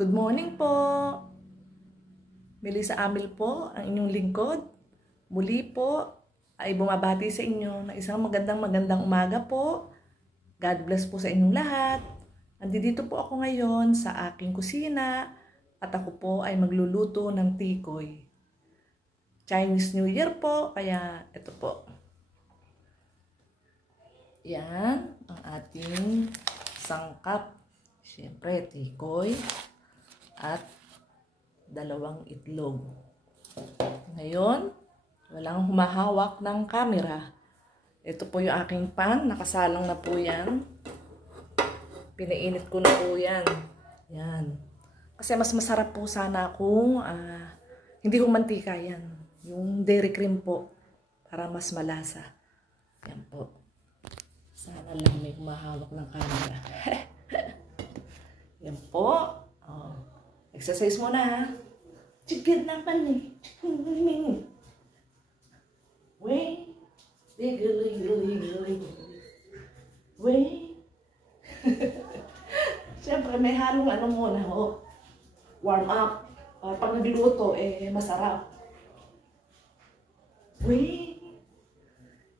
Good morning po! Melissa Amil po, ang inyong lingkod. Muli po ay bumabati sa inyo na isang magandang umaga po. God bless po sa inyong lahat. Andito po ako ngayon sa aking kusina at ako po ay magluluto ng tikoy. Chinese New Year po, kaya ito po. Yan ang ating sangkap. Siyempre, tikoy at 2 itlog. Ngayon, walang humahawak ng camera. Ito po yung aking pan. Nakasalang na po yan. Pinainit ko na po yan. Yan. Kasi mas masarap po sana kung hindi humantika yan. Yung dairy cream po. Para mas malasa. Yan po. Sana lang may humahawak ng camera. Yan po. Oh. Exercise muna ha. Chikid naman eh. Wait. Wait. Siyempre may halong ano muna ho. Warm up. Pag nagluto eh masarap. Wait.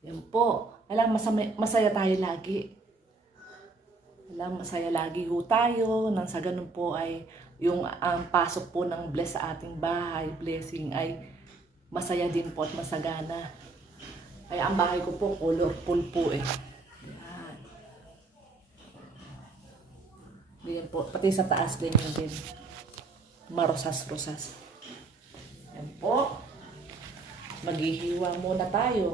Yan po. Alam, masaya tayo lagi. Alam, masaya lagi ho tayo. Nang sa ganun po ay yung pasok po ng bless sa ating bahay, blessing ay masaya din po at masagana. Kaya ang bahay ko po colorful po eh. Yan. Yan po. Pati sa taas din yun din. Marosas-rosas. Yan po. Maghihiwa muna tayo.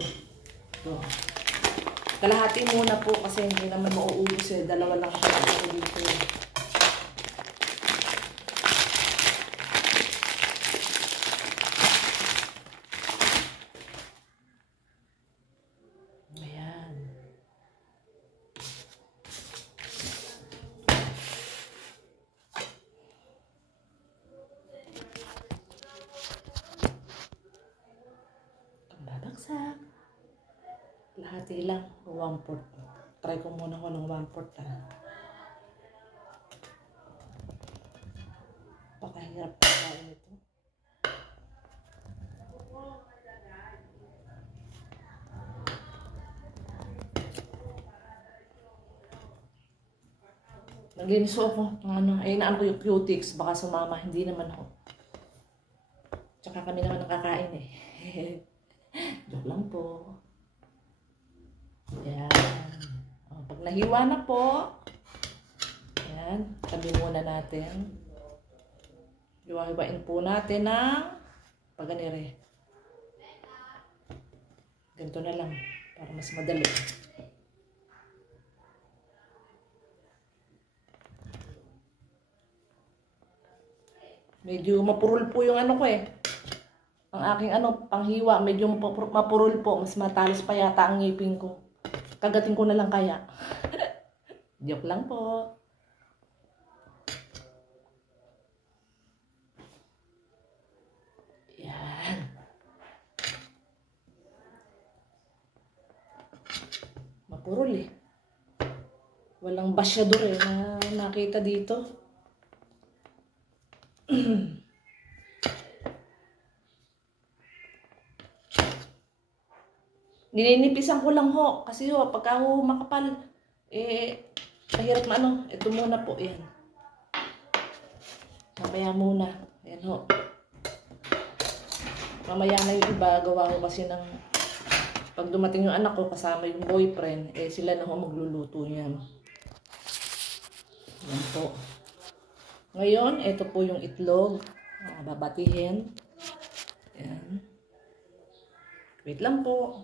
Ito. Kalahati muna po kasi hindi naman mauubos eh. 2 lang ako dito. Ayan. Babagsak. Lahati lang, 1/4. Try ko muna ko ng 1/4 Pakahirap pa tayo nito. Nagliniso ako ng inaan ko yung cutics, baka sumama, hindi naman ho. Tsaka kami naman nakakain eh. Joke lang po. Ayan. Pag nahiwa na po, ayan, tabi muna natin. Hiwa-hiwain po natin ng paganire. Ganito na lang, para mas madali. Medyo mapurol po yung ano ko eh. Ang aking panghiwa, medyo mapurol po. Mas matalis pa yata ang ngipin ko. Kagatin ko na lang kaya. Joke lang po. Yan. Mapurol eh. Walang basyador eh na nakita dito. Nininipisan ko lang ho. Kasi ho, pagka ho makapal, mahirap ito muna po, yan. Mamaya muna. Yan ho. Mamaya na yung iba, gawa ko kasi ng, pag dumating yung anak ko, kasama yung boyfriend, sila na ho magluluto niyan. Yan po. Ngayon, ito po yung itlog. Babatihin. Yan. Wait lang po.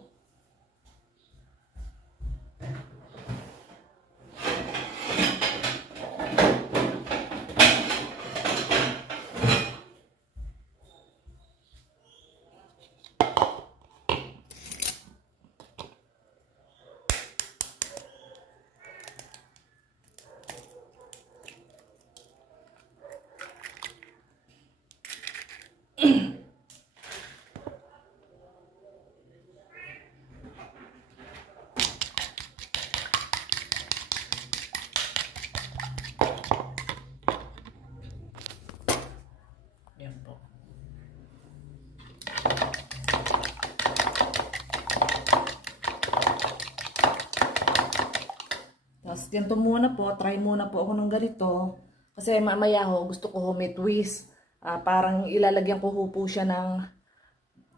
ganito muna po. Try muna po ako ng ganito. Kasi mamaya ho, gusto ko ho may twist. Parang ilalagyan ko ho po siya ng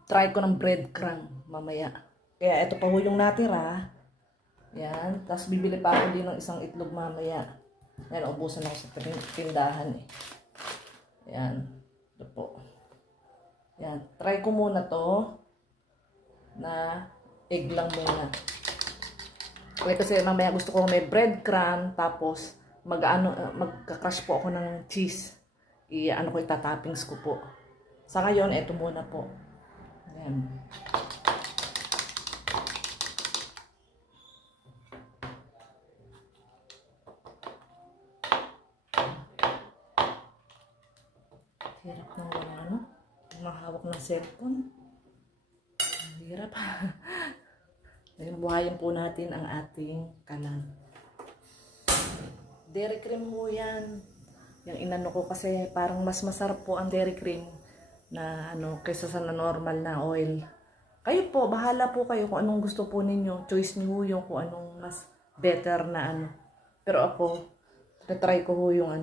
try ko ng breadcrumb mamaya. Kaya ito pa ho yung natira. Yan. Tapos bibili pa ako din ng isang itlog mamaya. Yan, ubusan ako sa tindahan eh. Yan. Ito po. Yan. Try ko muna to na egg lang muna. Kasi mamaya gusto ko may breadcrumb, tapos magka-crush po ako ng cheese. Ano ko, itatoppings ko po. Sa ngayon, ito muna po. Ayan. Hirap ng mahawak ng cellphone. Hirap. Buhayin po natin ang ating kalan. Dairy cream po yan. Yung inano ko kasi parang mas masarap po ang dairy cream na kaysa sa normal na oil. Kayo po, bahala po kayo kung anong gusto po ninyo. Choice niyo yung kung anong mas better na Pero ako, try ko ho yung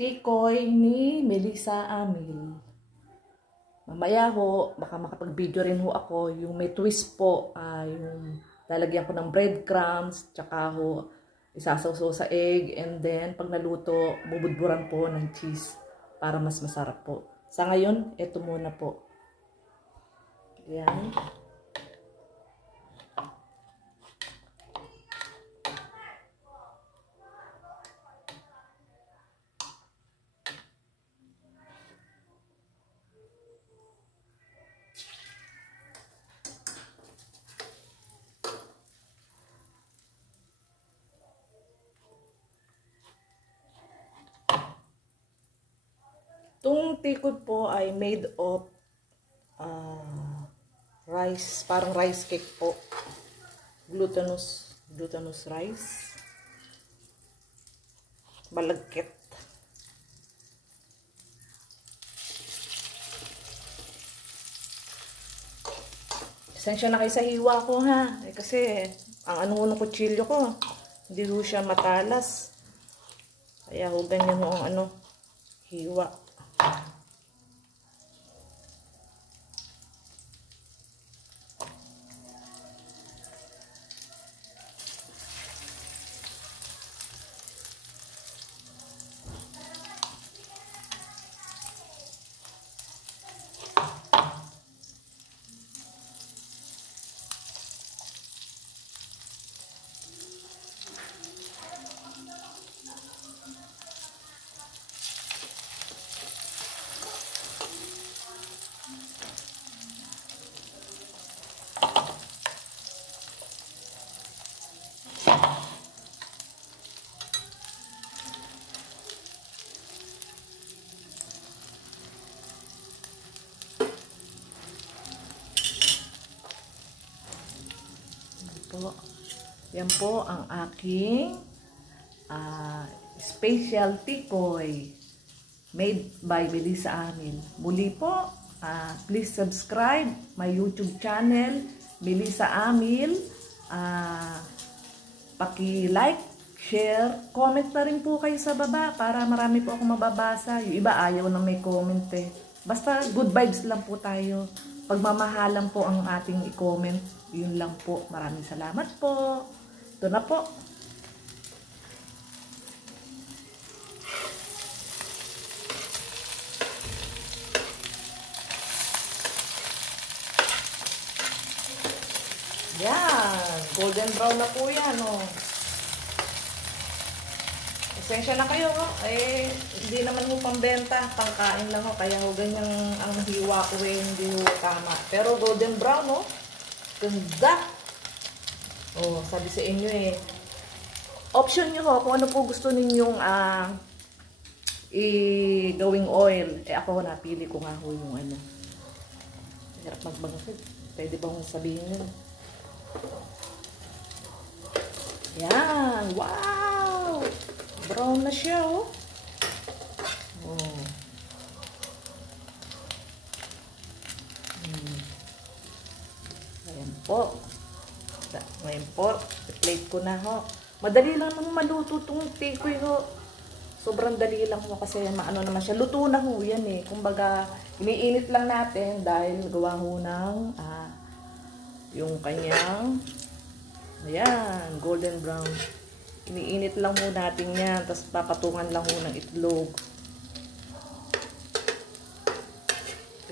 tikoy ni Melissa Amil. Mamaya ho, baka makapag-video rin ho ako. Yung may twist po, yung lalagyan ko ng breadcrumbs, tsaka ho, isasawsaw sa egg, and then pag naluto, bubudburan po ng cheese para mas masarap po. Sa ngayon, ito muna po. Yan. Itong tikod po ay made of rice, parang rice cake po. Glutinous rice. Malagkit. Pasensya na kayo sa hiwa ko ha. Kasi ang ng kutsilyo ko, hindi ho siya matalas. Kaya ho ganyan ho ang hiwa. Yan po ang aking special tikoy made by Melissa Amil. Muli po, please subscribe my YouTube channel, Melissa Amil. Paki-like, share, comment na rin po kayo sa baba para marami po akong mababasa. Yung iba ayaw na may comment eh. Basta good vibes lang po tayo. Pagmamahalan po ang ating i-comment. Yun lang po. Maraming salamat po. Ito na po. Yan. Golden brown na po yan. Oh. Pasensya na kayo. Oh. Hindi naman mo pambenta. Pangkain lang. Oh. Kaya ho, ganyan ang hiwa ko eh. Hindi ho tama. Pero golden brown. Oh. Ganda. Oh, sabi sa inyo eh. Option nyo ho kung ano po gusto ninyong i-gawing oil. Ako napili ko nga ho yung hirap magbangkit. Pwede ba kong sabihin yun? Yan. Wow! Brown na siya, oh. Oh. Ayan po. Ngayon po, i-plate ko na, ho. Madali lang naman maluto itong tikoy, ho. Sobrang dali lang ho kasi maano naman siya. Luto na ho yan eh. Kumbaga, iniinit lang natin dahil gawa ho ng yung kanyang ayan, golden brown. Iniinit lang ho natin yan. Tapos papatungan lang ho ng itlog.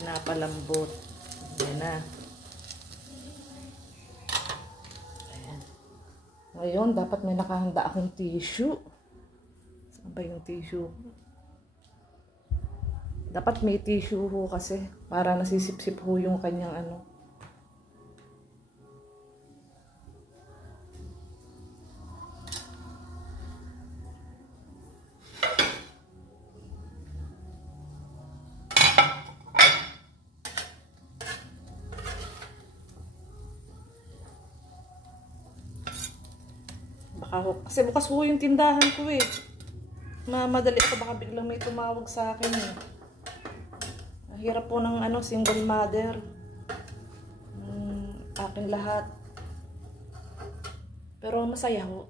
Pinapalambot. Ayan na. Ayan. Ngayon, dapat may nakahanda akong tissue. Saan ba yung tissue? Dapat may tissue ho kasi para nasisip-sip ho yung kanyang ano. Kasi bukas ho yung tindahan ko eh. Madali ako baka biglang may tumawag sa akin eh. Hirap po ng ano, single mother. Akin lahat. Pero masaya ho.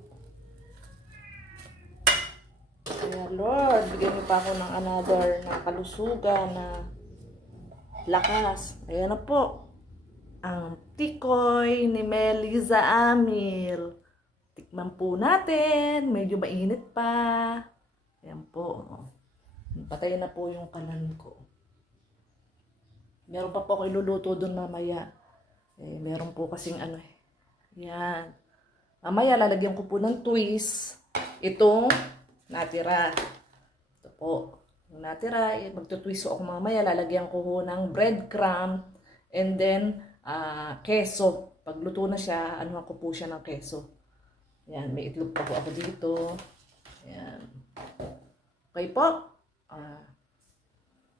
Kaya Lord, bigyan niyo pa ako ng another na kalusugan, na lakas. Ayan na po. Ang tikoy ni Meliza Amil. Tikman po natin. Medyo mainit pa. Ayan po. Patay na po yung kalan ko. Meron pa po ako iluluto doon mamaya. Meron po kasing ano. Ayan. Mamaya lalagyan ko po ng twist. Itong natira. Ito po. Yung natira. Magtutwist ako mamaya. Lalagyan ko ho ng breadcrumb. And then, keso. Pagluto na siya, ano ko po siya ng keso. Ayan, may itlog pa po ako dito. Ayan. Okay po.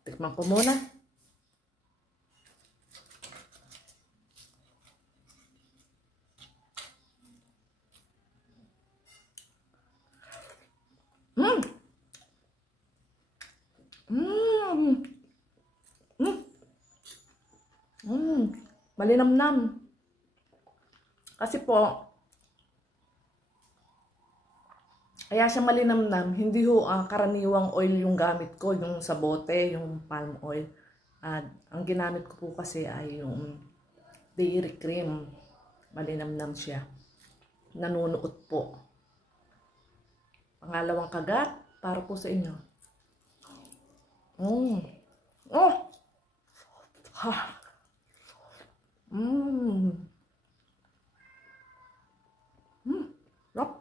Tikman ko muna. Malinamnam. Kasi po, kaya siya malinamnam, hindi ho karaniwang oil yung gamit ko, yung sa bote, yung palm oil. Ang ginamit ko po kasi ay yung dairy cream. Malinamnam siya. Nanunuot po. Pangalawang kagat, para po sa inyo. Oh! Ha! Rock.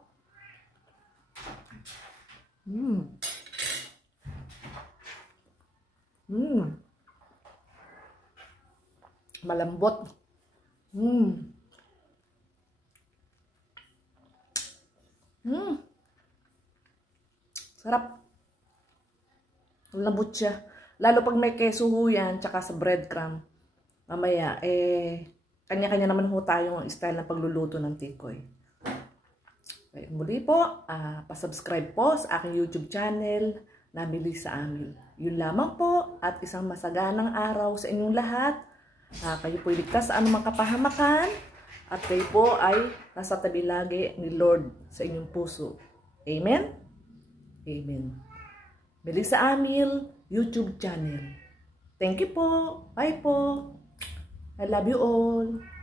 Malambot. Sarap. Malambot siya. Lalo pag may keso ho yan, tsaka sa breadcrumb. Mamaya, kanya-kanya naman ho tayong style na pagluluto ng tikoy. Okay, muli po, pasubscribe po sa aking YouTube channel na Meliza Amil. Yun lamang po at isang masaganang araw sa inyong lahat. Kayo po iligtas sa anumang kapahamakan at kayo po ay nasa tabi lagi ni Lord sa inyong puso. Amen? Amen. Meliza Amil YouTube channel. Thank you po. Bye po. I love you all.